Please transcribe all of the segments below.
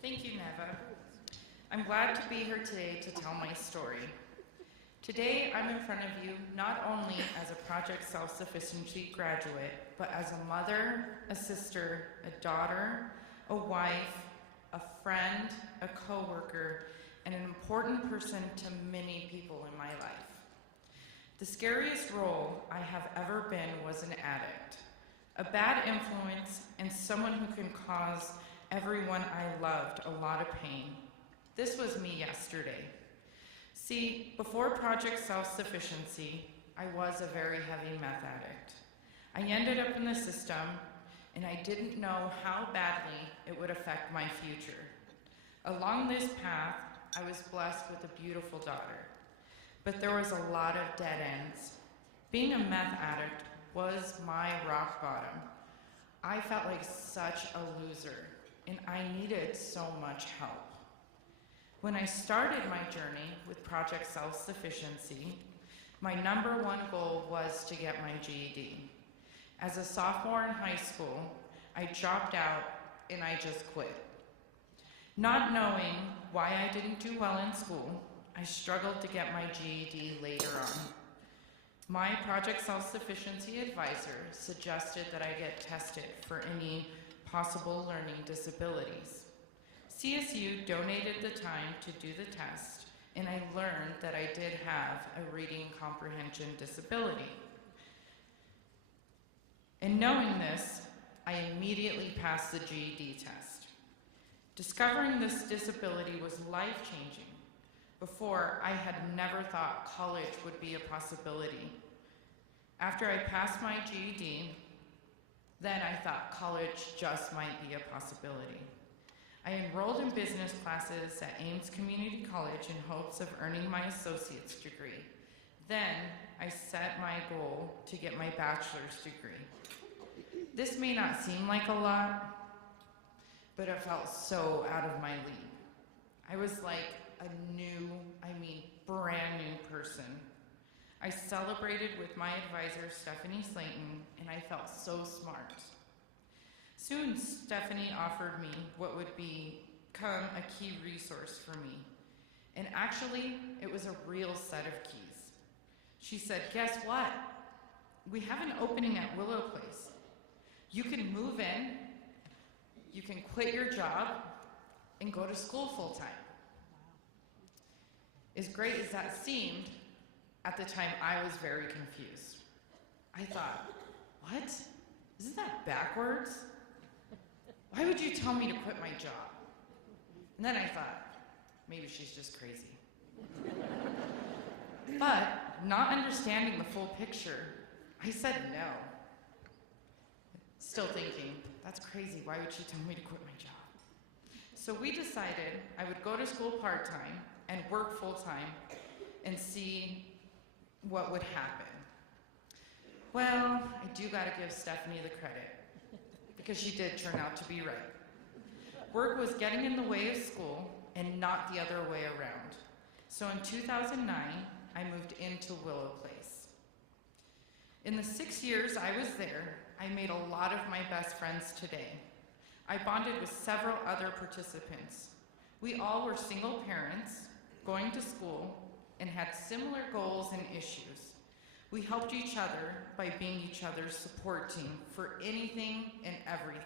Thank you, Neva. I'm glad to be here today to tell my story. Today, I'm in front of you not only as a Project Self-Sufficiency graduate, but as a mother, a sister, a daughter, a wife, a friend, a coworker, and an important person to many people in my life. The scariest role I have ever been was an addict, a bad influence, and someone who can cause everyone I loved a lot of pain. This was me yesterday. See, before Project Self-Sufficiency, I was a very heavy meth addict. I ended up in the system, and I didn't know how badly it would affect my future. Along this path, I was blessed with a beautiful daughter, but there was a lot of dead ends. Being a meth addict was my rock bottom. I felt like such a loser, and I needed so much help. When I started my journey with Project Self-Sufficiency, my number one goal was to get my GED. As a sophomore in high school, I dropped out and I just quit. Not knowing why I didn't do well in school, I struggled to get my GED later on. My Project Self-Sufficiency advisor suggested that I get tested for any possible learning disabilities. CSU donated the time to do the test, and I learned that I did have a reading comprehension disability. And knowing this, I immediately passed the GED test. Discovering this disability was life-changing. Before, I had never thought college would be a possibility. After I passed my GED, then I thought college just might be a possibility. I enrolled in business classes at Ames Community College in hopes of earning my associate's degree. Then I set my goal to get my bachelor's degree. This may not seem like a lot, but it felt so out of my league. I was like a brand new person. I celebrated with my advisor, Stephanie Slayton, and I felt so smart. Soon, Stephanie offered me what would become a key resource for me. And actually, it was a real set of keys. She said, guess what? We have an opening at Willow Place. You can move in, you can quit your job, and go to school full-time. As great as that seemed, at the time I was very confused. I thought, what? Isn't that backwards? Why would you tell me to quit my job? And then I thought, maybe she's just crazy. But not understanding the full picture, I said no. Still thinking, that's crazy, why would she tell me to quit my job? So we decided I would go to school part-time and work full-time and see what would happen. Well, I do gotta give Stephanie the credit, because she did turn out to be right. Work was getting in the way of school and not the other way around. So in 2009, I moved into Willow Place. In the 6 years I was there, I made a lot of my best friends today. I bonded with several other participants. We all were single parents, going to school, and had similar goals and issues. We helped each other by being each other's support team for anything and everything.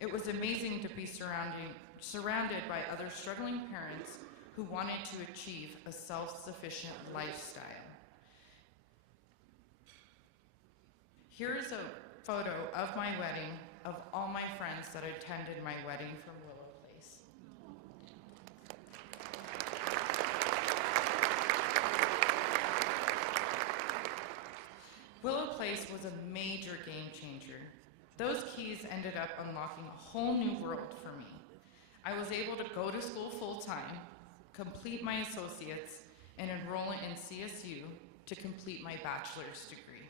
It was amazing to be surrounded by other struggling parents who wanted to achieve a self-sufficient lifestyle. Here is a photo of my wedding of all my friends that attended my wedding from Willow Place. Willow Place was a major game changer. Those keys ended up unlocking a whole new world for me. I was able to go to school full-time, complete my associates, and enroll in CSU to complete my bachelor's degree.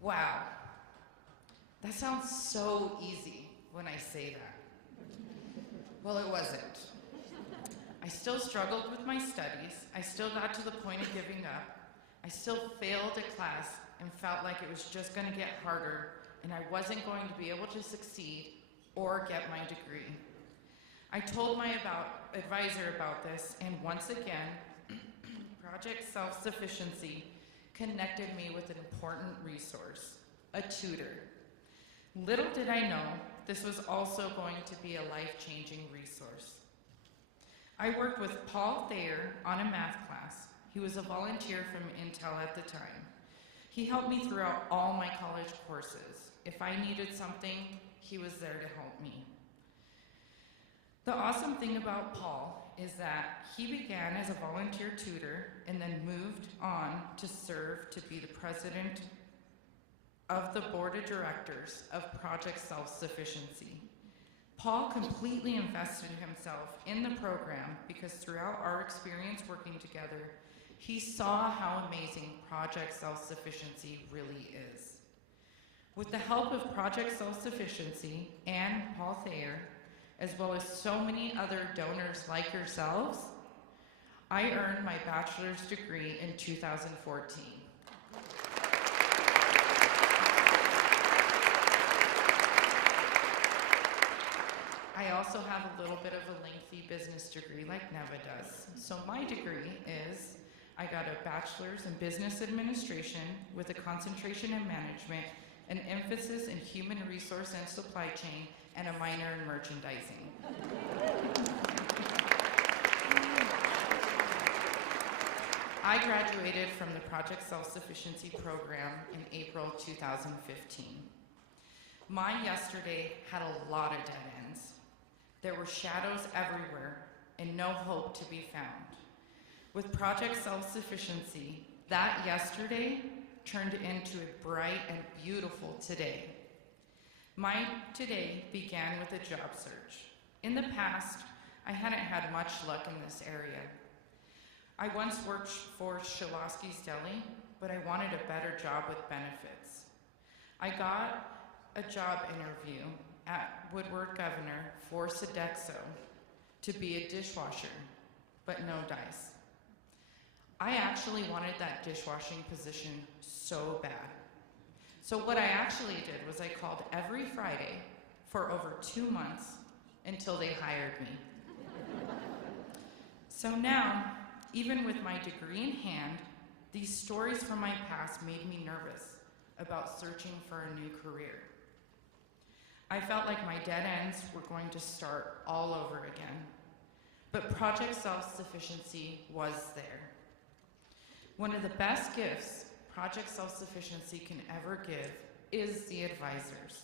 Wow, that sounds so easy when I say that. Well, it wasn't. I still struggled with my studies. I still got to the point of giving up. I still failed a class and felt like it was just going to get harder and I wasn't going to be able to succeed or get my degree. I told my advisor about this, and once again, Project Self-Sufficiency connected me with an important resource, a tutor. Little did I know this was also going to be a life-changing resource. I worked with Paul Thayer on a math class. He was a volunteer from Intel at the time. He helped me throughout all my college courses. If I needed something, he was there to help me. The awesome thing about Paul is that he began as a volunteer tutor and then moved on to serve to be the president of the board of directors of Project Self-Sufficiency. Paul completely invested himself in the program because throughout our experience working together, he saw how amazing Project Self-Sufficiency really is. With the help of Project Self-Sufficiency and Paul Thayer, as well as so many other donors like yourselves, I earned my bachelor's degree in 2014. I also have a little bit of a lengthy business degree like Neva does. So my degree is, I got a bachelor's in business administration with a concentration in management, an emphasis in human resource and supply chain, and a minor in merchandising. I graduated from the Project Self-Sufficiency program in April 2015. My yesterday had a lot of dead ends. There were shadows everywhere and no hope to be found. With Project Self-Sufficiency, that yesterday turned into a bright and beautiful today. My today began with a job search. In the past, I hadn't had much luck in this area. I once worked for Shilowski's Deli, but I wanted a better job with benefits. I got a job interview at Woodward Governor for Sodexo to be a dishwasher, but no dice. I actually wanted that dishwashing position so bad. So what I actually did was I called every Friday for over 2 months until they hired me. So now, even with my degree in hand, these stories from my past made me nervous about searching for a new career. I felt like my dead ends were going to start all over again. But Project Self-Sufficiency was there. One of the best gifts Project Self-Sufficiency can ever give is the advisors.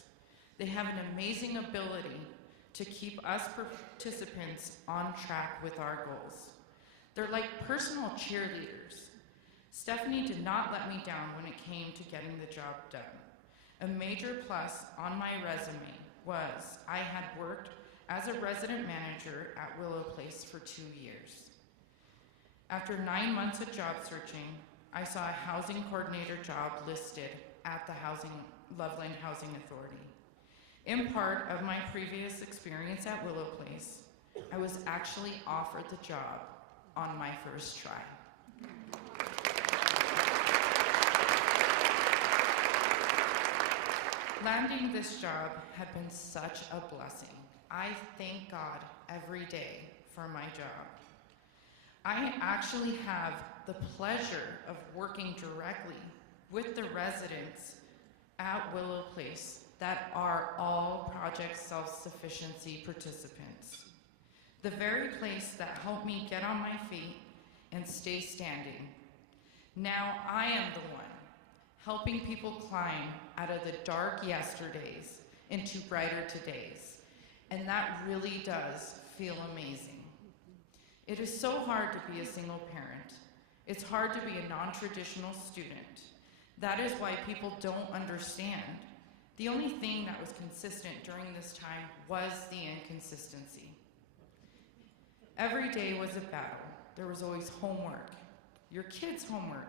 They have an amazing ability to keep us participants on track with our goals. They're like personal cheerleaders. Stephanie did not let me down when it came to getting the job done. A major plus on my resume was I had worked as a resident manager at Willow Place for 2 years. After 9 months of job searching, I saw a housing coordinator job listed at the Loveland Housing Authority. In part of my previous experience at Willow Place, I was actually offered the job on my first try. Landing this job had been such a blessing. I thank God every day for my job. I actually have the pleasure of working directly with the residents at Willow Place that are all Project Self-Sufficiency participants. The very place that helped me get on my feet and stay standing. Now I am the one helping people climb out of the dark yesterdays into brighter todays. And that really does feel amazing. It is so hard to be a single parent. It's hard to be a non-traditional student. That is why people don't understand. The only thing that was consistent during this time was the inconsistency. Every day was a battle. There was always homework, your kids' homework,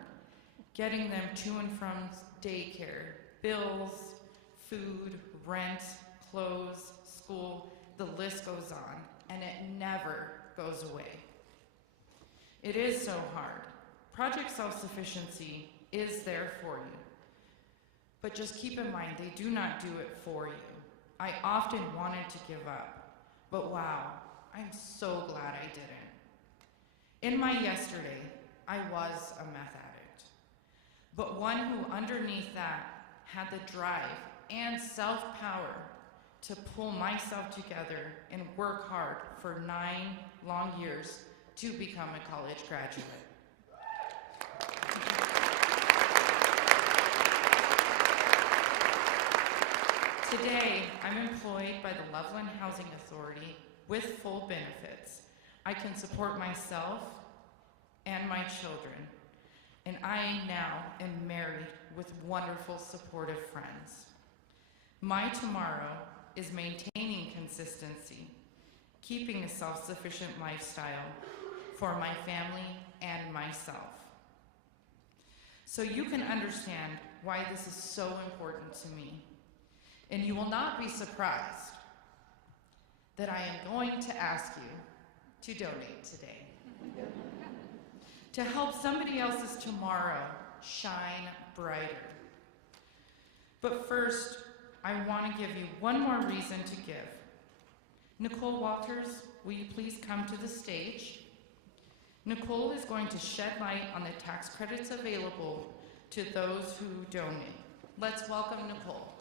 getting them to and from daycare, bills, food, rent, clothes, school, the list goes on, and it never goes away. It is so hard. Project Self-Sufficiency is there for you. But just keep in mind, they do not do it for you. I often wanted to give up, but wow, I'm so glad I didn't. In my yesterday, I was a meth addict, but one who underneath that had the drive and self-power to pull myself together and work hard for 9 long years to become a college graduate. Today, I'm employed by the Loveland Housing Authority with full benefits. I can support myself and my children, and I now am married with wonderful, supportive friends. My tomorrow is maintaining consistency, keeping a self-sufficient lifestyle for my family and myself. So you can understand why this is so important to me. And you will not be surprised that I am going to ask you to donate today to help somebody else's tomorrow shine brighter. But first, I want to give you one more reason to give. Nicole Walters, will you please come to the stage? Nicole is going to shed light on the tax credits available to those who donate. Let's welcome Nicole.